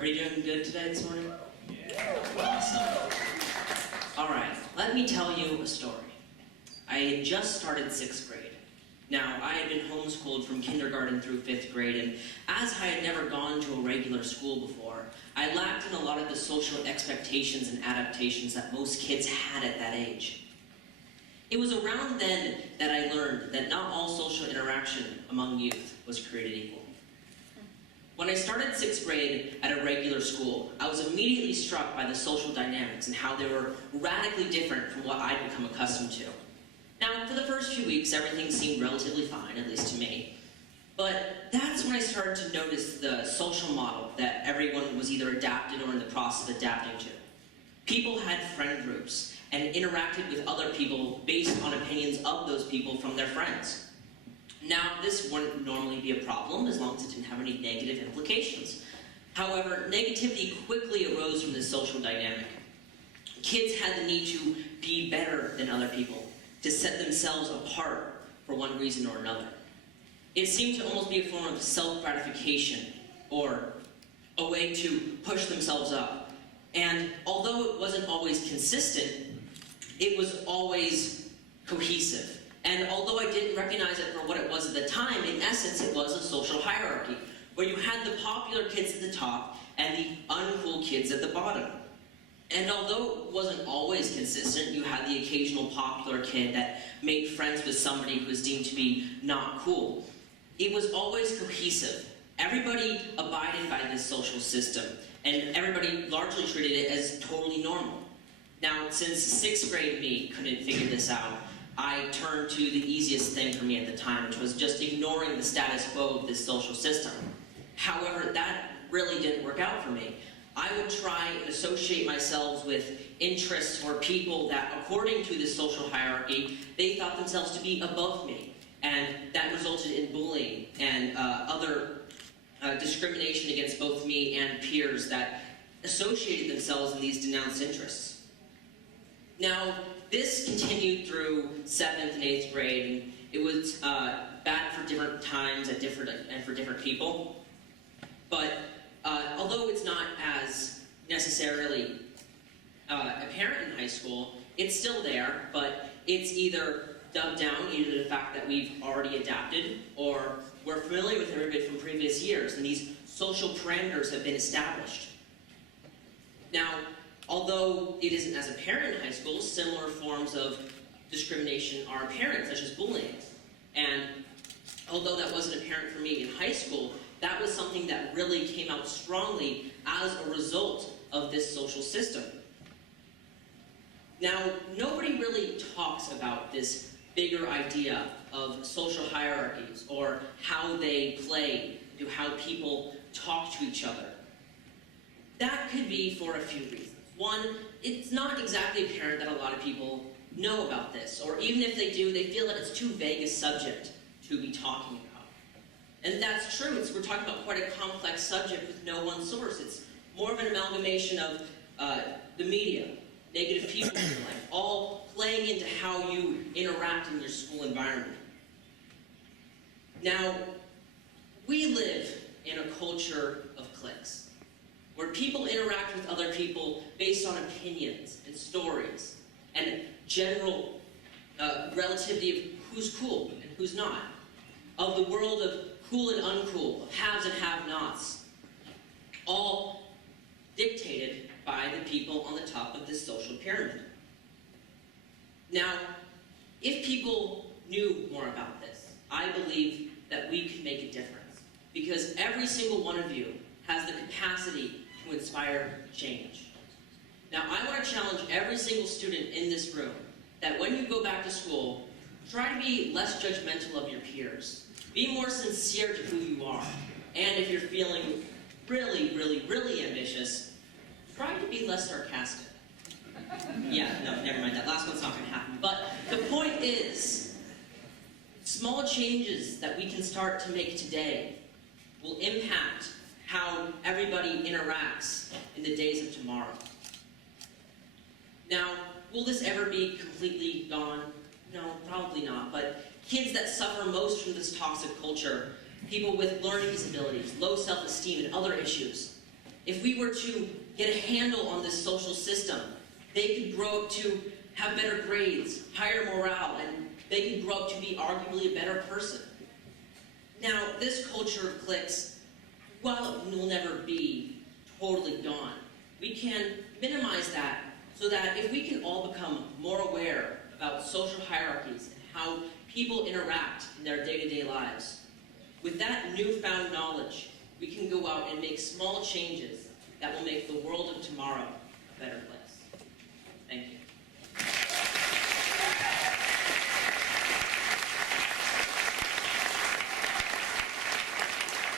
Everybody doing good today this morning? Yeah. Awesome. All right, let me tell you a story. I had just started 6th grade. Now, I had been homeschooled from kindergarten through 5th grade, and as I had never gone to a regular school before, I lacked in a lot of the social expectations and adaptations that most kids had at that age. It was around then that I learned that not all social interaction among youth was created equal. When I started 6th grade at a regular school, I was immediately struck by the social dynamics and how they were radically different from what I'd become accustomed to. Now, for the first few weeks, everything seemed relatively fine, at least to me. But that's when I started to notice the social model that everyone was either adapted or in the process of adapting to. People had friend groups and interacted with other people based on opinions of those people from their friends. Now, this wouldn't normally be a problem as long as it didn't have any negative implications. However, negativity quickly arose from this social dynamic. Kids had the need to be better than other people, to set themselves apart for one reason or another. It seemed to almost be a form of self-gratification or a way to push themselves up. And although it wasn't always consistent, it was always cohesive. And although I didn't recognize it for what it was at the time, in essence it was a social hierarchy, where you had the popular kids at the top and the uncool kids at the bottom. And although it wasn't always consistent, you had the occasional popular kid that made friends with somebody who was deemed to be not cool. It was always cohesive. Everybody abided by this social system, and everybody largely treated it as totally normal. Now, since 6th grade me couldn't figure this out, I turned to the easiest thing for me at the time, which was just ignoring the status quo of this social system. However, that really didn't work out for me. I would try and associate myself with interests or people that, according to this social hierarchy, they thought themselves to be above me. And that resulted in bullying and other discrimination against both me and peers that associated themselves in these denounced interests. Now, this continued through 7th and 8th grade, and it was bad for different times and for different people. But although it's not as necessarily apparent in high school, it's still there, but it's either dubbed down due to the fact that we've already adapted, or we're familiar with everybody from previous years, and these social parameters have been established. Now, although it isn't as apparent in high school, similar forms of discrimination are apparent, such as bullying. And although that wasn't apparent for me in high school, that was something that really came out strongly as a result of this social system. Now, nobody really talks about this bigger idea of social hierarchies or how they play to how people talk to each other. That could be for a few reasons. One, it's not exactly apparent that a lot of people know about this, or even if they do, they feel that it's too vague a subject to be talking about. And that's true. We're talking about quite a complex subject with no one source. It's more of an amalgamation of the media, negative people in your life, all playing into how you interact in your school environment. Now, we live in a culture of cliques, where people interact with other people based on opinions and stories and general relativity of who's cool and who's not, of the world of cool and uncool, of haves and have-nots, all dictated by the people on the top of this social pyramid. Now, if people knew more about this, I believe that we could make a difference, because every single one of you has the capacity to inspire change. Now, I want to challenge every single student in this room that when you go back to school, try to be less judgmental of your peers. Be more sincere to who you are. And if you're feeling really, really, really ambitious, try to be less sarcastic. Yeah, no, never mind. That last one's not going to happen. But the point is, small changes that we can start to make today will impact how everybody interacts in the days of tomorrow. Now, will this ever be completely gone? No, probably not. But kids that suffer most from this toxic culture, people with learning disabilities, low self-esteem, and other issues, If we were to get a handle on this social system, they could grow up to have better grades, higher morale, and they could grow up to be arguably a better person. Now, this culture of cliques, while it will never be totally gone, we can minimize that so that if we can all become more aware about social hierarchies and how people interact in their day-to-day lives, with that newfound knowledge, we can go out and make small changes that will make the world of tomorrow a better place. Thank you.